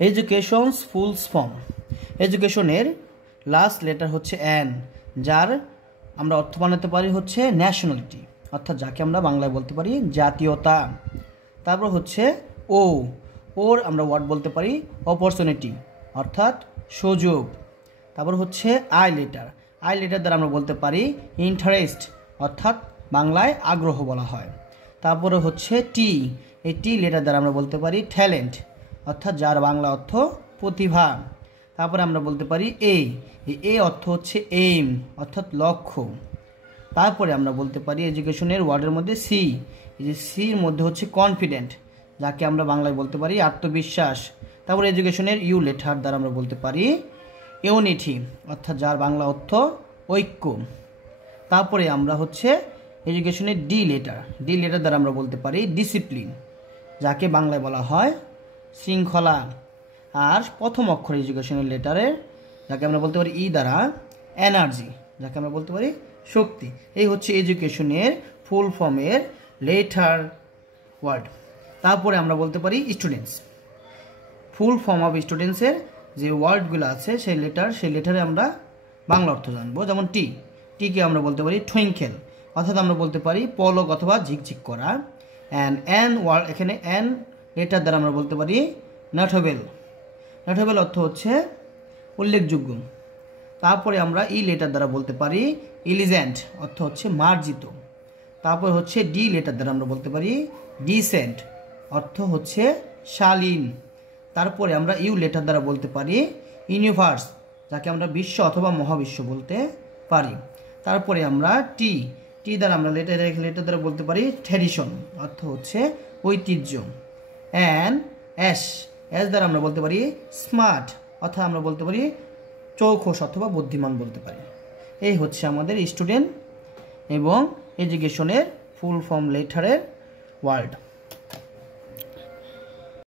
Educations full form, এডুকেশনের last letter হচ্ছে N, যার আমরা অর্থ বানাতে পারি হচ্ছে ন্যাশনালিটি, অর্থাৎ যাকে আমরা বাংলায় বলতে পারি জাতীয়তা। তারপর হচ্ছে ও, ওর আমরা ওয়ার্ড বলতে পারি অপরচুনিটি, অর্থাৎ সুযোগ। তারপর হচ্ছে আই লেটার, আই লেটার দ্বারা আমরা বলতে পারি ইন্টারেস্ট, অর্থাৎ বাংলায় আগ্রহ বলা হয়। তারপরে হচ্ছে টি, এই টি লেটার দ্বারা আমরা বলতে পারি ট্যালেন্ট, অর্থাৎ যার বাংলা অর্থ প্রতিভা। তারপরে আমরা বলতে পারি এ অর্থ হচ্ছে এইম, অর্থাৎ লক্ষ্য। তারপরে আমরা বলতে পারি এডুকেশনের ওয়ার্ডের মধ্যে সি, এই যে সির মধ্যে হচ্ছে কনফিডেন্ট, যাকে আমরা বাংলায় বলতে পারি আত্মবিশ্বাস। তারপরে এডুকেশনের ইউ লেটার দ্বারা আমরা বলতে পারি ইউনিটি, অর্থাৎ যার বাংলা অর্থ ঐক্য। তারপরে আমরা হচ্ছে এডুকেশনের ডি লেটার দ্বারা আমরা বলতে পারি ডিসিপ্লিন, যাকে বাংলায় বলা হয় শৃঙ্খলা। আর প্রথম অক্ষর এডুকেশনের লেটারের যাকে আমরা বলতে পারি ই দ্বারা এনার্জি, যাকে আমরা বলতে পারি শক্তি। এই হচ্ছে এডুকেশনের ফুল ফর্মের লেটার ওয়ার্ড। তারপরে আমরা বলতে পারি স্টুডেন্টস, ফুল ফর্ম অফ স্টুডেন্টসের যে ওয়ার্ডগুলো আছে সেই লেটারে আমরা বাংলা অর্থ জানবো। যেমন টিকে আমরা বলতে পারি টুইঙ্কেল, অর্থাৎ আমরা বলতে পারি পলক অথবা ঝিকঝিক করা। অ্যান্ড ওয়ার্ড, এখানে এন লেটার দ্বারা আমরা বলতে পারি নোটেবল অর্থ হচ্ছে উল্লেখযোগ্য। তারপরে আমরা ই লেটার দ্বারা বলতে পারি এলিজেন্ট, অর্থ হচ্ছে মার্জিত। তারপর হচ্ছে ডি লেটার দ্বারা আমরা বলতে পারি ডিসেন্ট, অর্থ হচ্ছে শালীন। তারপরে আমরা ইউ লেটার দ্বারা বলতে পারি ইউনিভার্স, যাকে আমরা বিশ্ব অথবা মহাবিশ্ব বলতে পারি। তারপরে আমরা টি দ্বারা আমরা লেটার দ্বারা বলতে পারি ট্র্যাডিশন, অর্থ হচ্ছে ঐতিহ্য। অ্যান্ড এস দ্বারা আমরা বলতে পারি স্মার্ট, অর্থাৎ আমরা বলতে পারি চৌখস অথবা বুদ্ধিমান বলতে পারি। এই হচ্ছে আমাদের স্টুডেন্ট এবং এডুকেশনের ফুল ফর্ম লেটারের ওয়ার্ড।